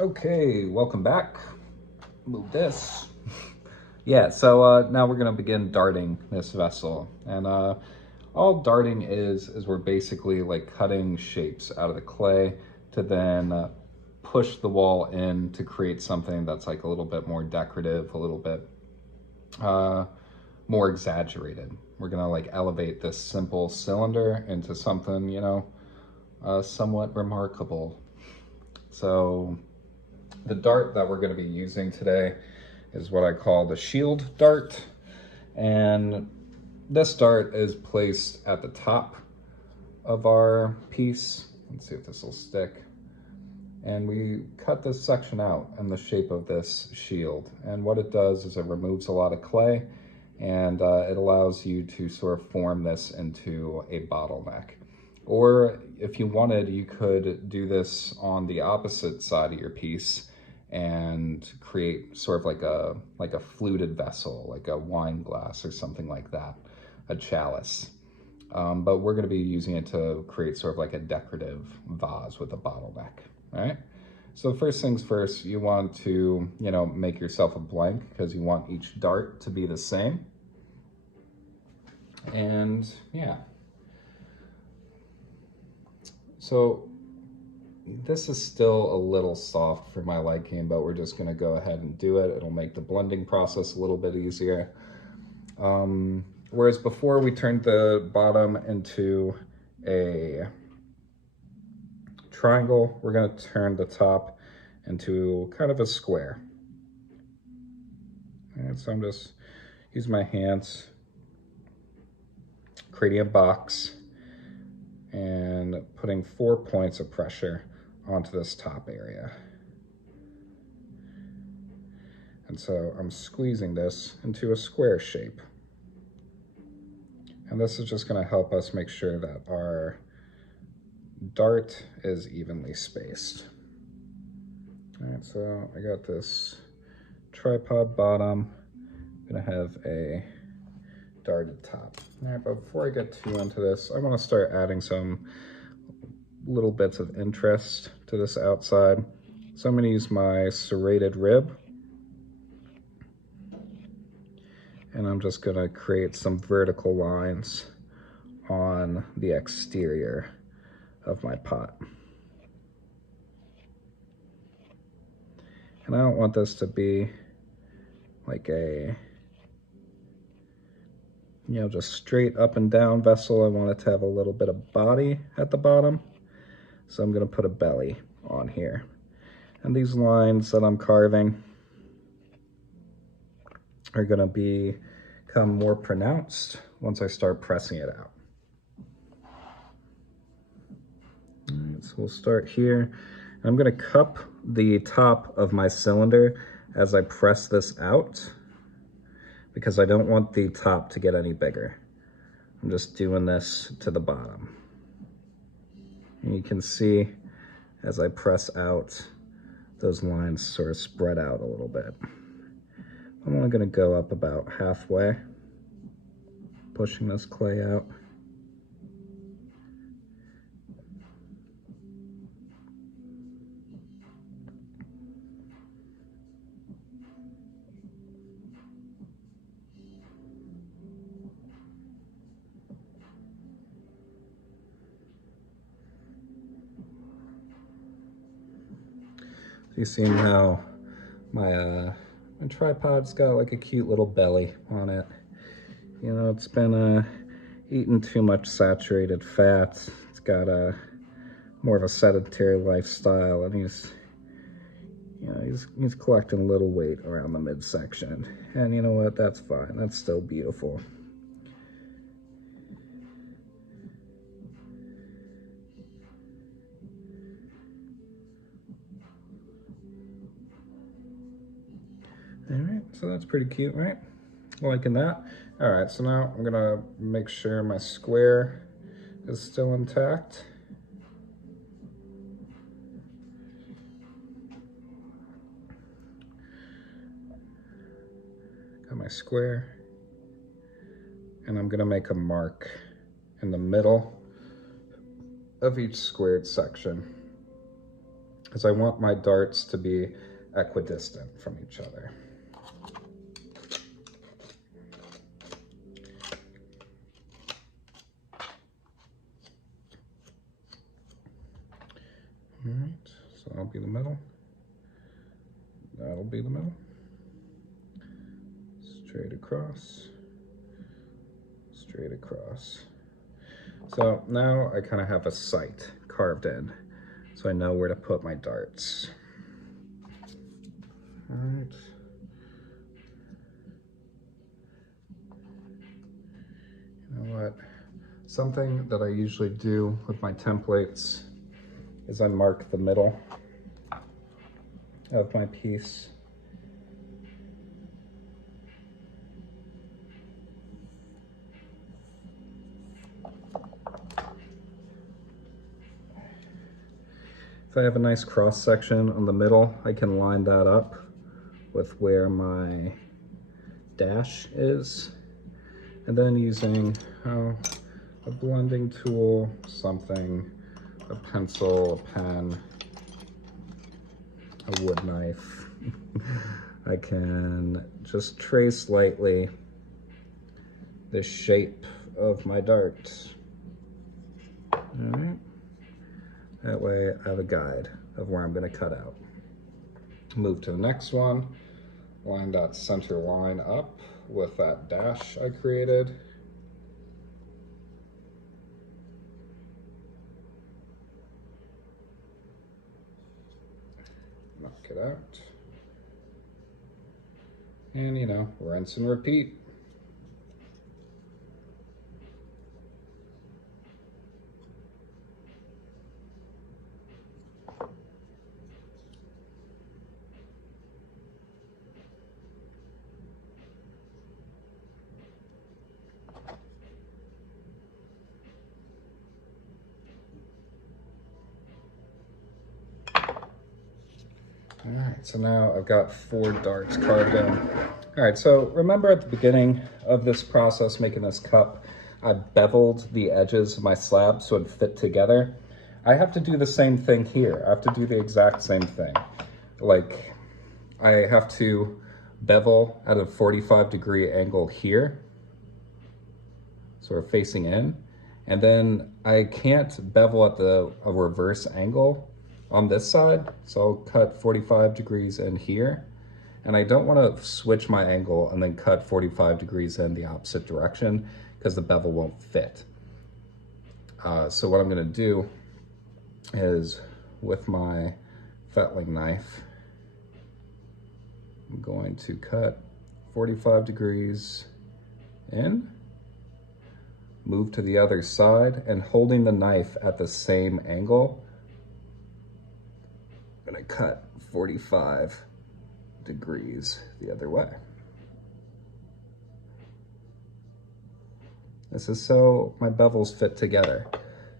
Okay, welcome back. Move this. Yeah, so now we're gonna begin darting this vessel. And all darting is we're basically like cutting shapes out of the clay to then push the wall in to create something that's like a little bit more decorative, a little bit uh, more exaggerated. We're gonna like elevate this simple cylinder into something, somewhat remarkable. So the dart that we're going to be using today is what I call the shield dart. And this dart is placed at the top of our piece. Let's see if this will stick. And we cut this section out in the shape of this shield. And what it does is it removes a lot of clay, and it allows you to sort of form this into a bottleneck. Or if you wanted, you could do this on the opposite side of your piece and create sort of like a fluted vessel, like a wine glass or something like that, a chalice. But we're going to be using it to create sort of like a decorative vase with a bottleneck. All right. So first things first, you want to, make yourself a blank because you want each dart to be the same. And yeah. So this is still a little soft for my liking, but we're just going to go ahead and do it. It'll make the blending process a little bit easier. Whereas before we turned the bottom into a triangle, we're going to turn the top into kind of a square. All right, so I'm just using my hands, creating a box, and putting 4 points of pressure onto this top area. And so I'm squeezing this into a square shape. And this is just going to help us make sure that our dart is evenly spaced. All right, so I got this tripod bottom. I'm going to have a darted top. All right, but before I get too into this, I want to start adding some little bits of interest to this outside. So I'm going to use my serrated rib, and I'm just going to create some vertical lines on the exterior of my pot. And I don't want this to be like a, just straight up and down vessel. I want it to have a little bit of body at the bottom. So I'm going to put a belly on here. And these lines that I'm carving are going to become more pronounced once I start pressing it out. All right, so we'll start here. I'm going to cup the top of my cylinder as I press this out because I don't want the top to get any bigger. I'm just doing this to the bottom. And you can see as I press out, those lines sort of spread out a little bit. I'm only going to go up about halfway, pushing this clay out. You see how my tripod's got like a cute little belly on it. It's been eating too much saturated fat. It's got a more of a sedentary lifestyle, and he's collecting a little weight around the midsection. And you know what? That's fine. That's still beautiful. All right, so that's pretty cute, right? Liking that. All right, so now I'm gonna make sure my square is still intact. Got my square, and I'm gonna make a mark in the middle of each squared section. because I want my darts to be equidistant from each other. All right, so that'll be the middle. That'll be the middle. Straight across, straight across. So now I kind of have a sight carved in, so I know where to put my darts. All right. You know what? Something that I usually do with my templates is I mark the middle of my piece. If I have a nice cross section on the middle, I can line that up with where my dash is. And then using a blending tool, something, a pencil, a pen, a wood knife, I can just trace lightly the shape of my dart. All right. That way I have a guide of where I'm going to cut out. Move to the next one. Line that center line up with that dash I created. Knock it out. And, you know, rinse and repeat. All right, so now I've got 4 darts carved in. All right, so remember at the beginning of this process, making this cup, I beveled the edges of my slab so it'd fit together. I have to do the same thing here. I have to do the exact same thing. Like, I have to bevel at a 45-degree angle here, so we're facing in. And then I can't bevel at a reverse angle on this side, so I'll cut 45 degrees in here. And I don't want to switch my angle and then cut 45 degrees in the opposite direction because the bevel won't fit. So what I'm going to do is, with my fettling knife, I'm going to cut 45 degrees in, move to the other side, and holding the knife at the same angle, I'm going to cut 45 degrees the other way. This is so my bevels fit together.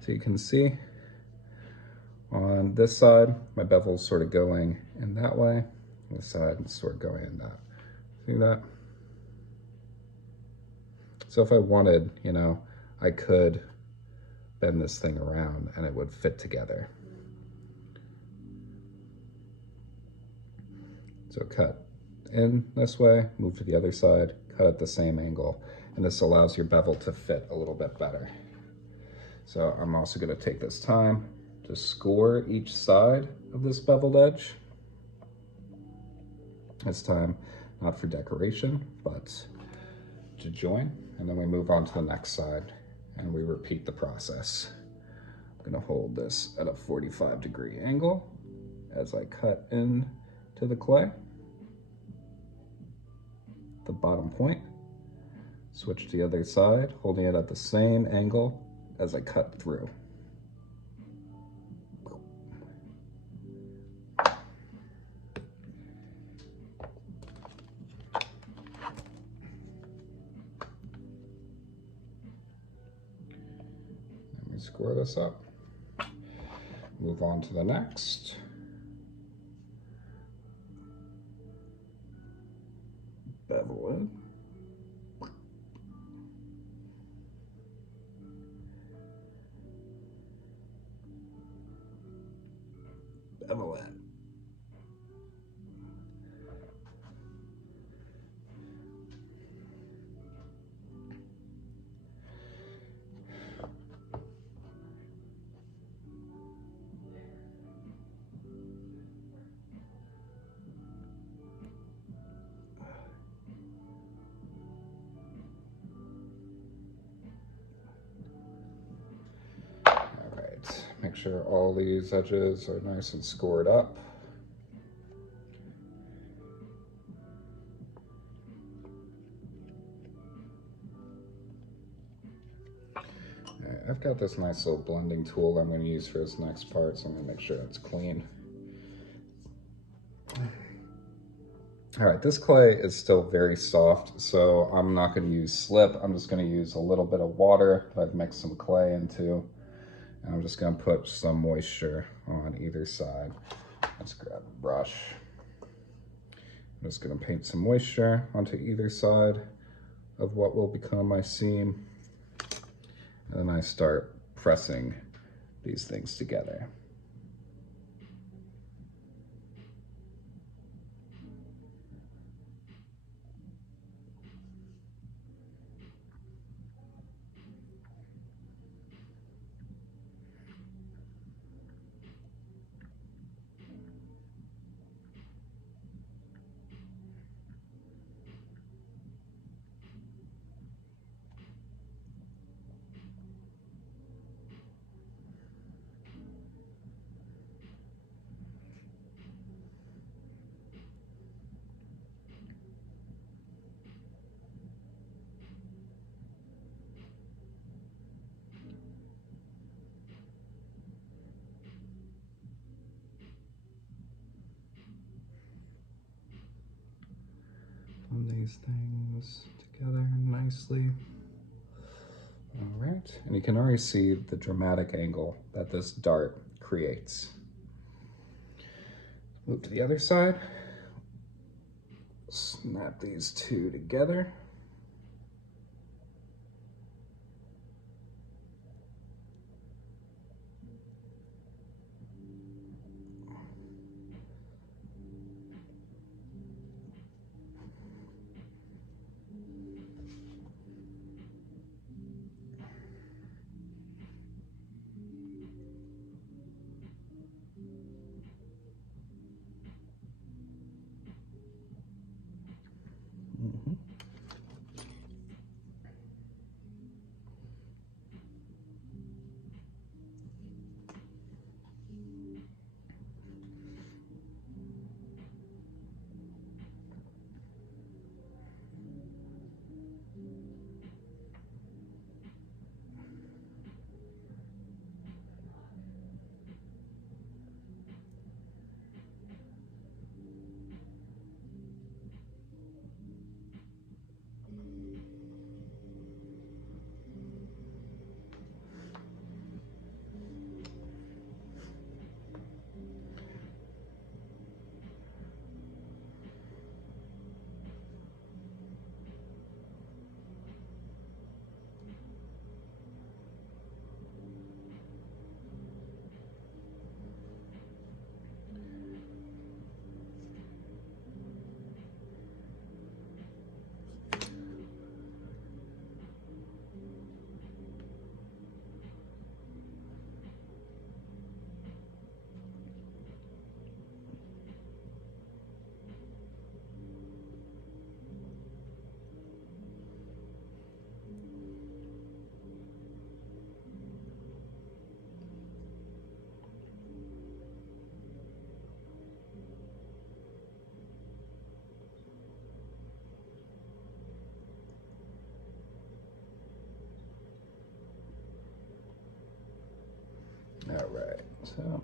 So you can see on this side, my bevel's sort of going in that way. On this side, it's sort of going in that. See that? So if I wanted, you know, I could bend this thing around and it would fit together. So cut in this way, move to the other side, cut at the same angle, and this allows your bevel to fit a little bit better. So I'm also going to take this time to score each side of this beveled edge. This time, not for decoration, but to join. And then we move on to the next side and we repeat the process. I'm going to hold this at a 45-degree angle as I cut in to the clay, the bottom point. Switch to the other side, holding it at the same angle as I cut through. Let me square this up. Move on to the next. Bevel in. bevel it. Make sure all these edges are nice and scored up. Right, I've got this nice little blending tool I'm going to use for this next part, so I'm going to make sure it's clean. All right, this clay is still very soft, so I'm not going to use slip. I'm just going to use a little bit of water that I've mixed some clay into. And I'm just going to put some moisture on either side. Let's grab a brush. I'm just going to paint some moisture onto either side of what will become my seam. And then I start pressing these things together. These things together nicely. All right, and you can already see the dramatic angle that this dart creates. Move to the other side. Snap these two together. All right, so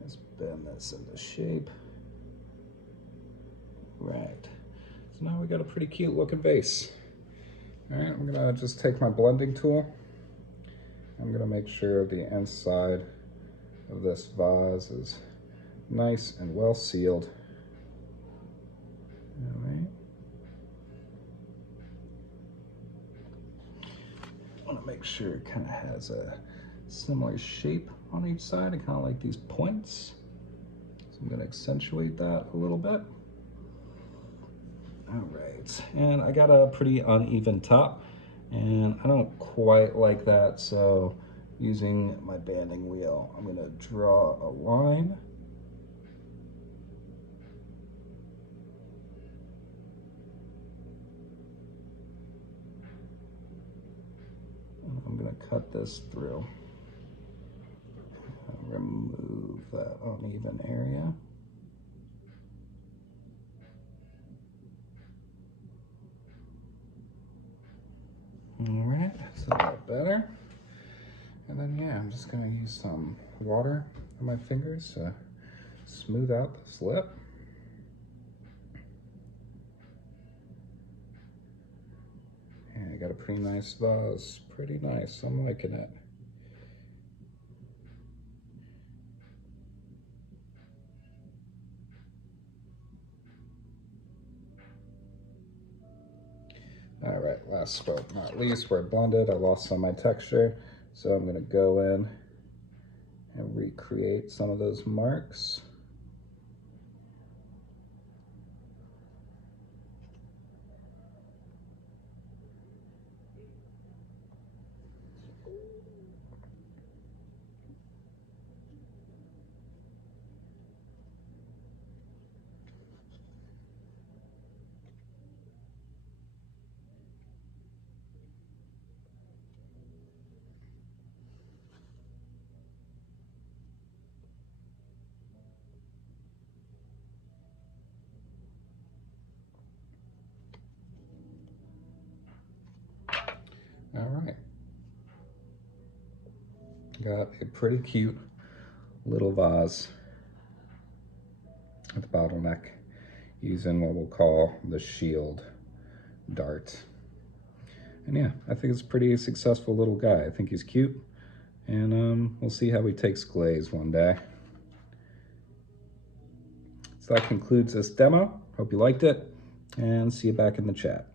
let's bend this into shape. Right, so now we got a pretty cute looking vase. All right, I'm gonna just take my blending tool. I'm gonna make sure the inside of this vase is nice and well sealed. All right. I want to make sure it kind of has a similar shape on each side. I kind of like these points. So I'm going to accentuate that a little bit. All right, and I got a pretty uneven top, and I don't quite like that, so using my banding wheel, I'm going to draw a line. I'm going to cut this through. Remove that uneven area. All right, that's a lot better. And then, yeah, I'm just going to use some water on my fingers to smooth out this lip. Yeah, I got a pretty nice vase. Pretty nice. I'm liking it. All right, last but not least, where I blended, I lost some of my texture. So I'm gonna go in and recreate some of those marks. All right. Got a pretty cute little vase with a bottleneck using what we'll call the shield dart. And yeah, I think it's a pretty successful little guy. I think he's cute, and we'll see how he takes glaze one day. So that concludes this demo. Hope you liked it, and see you back in the chat.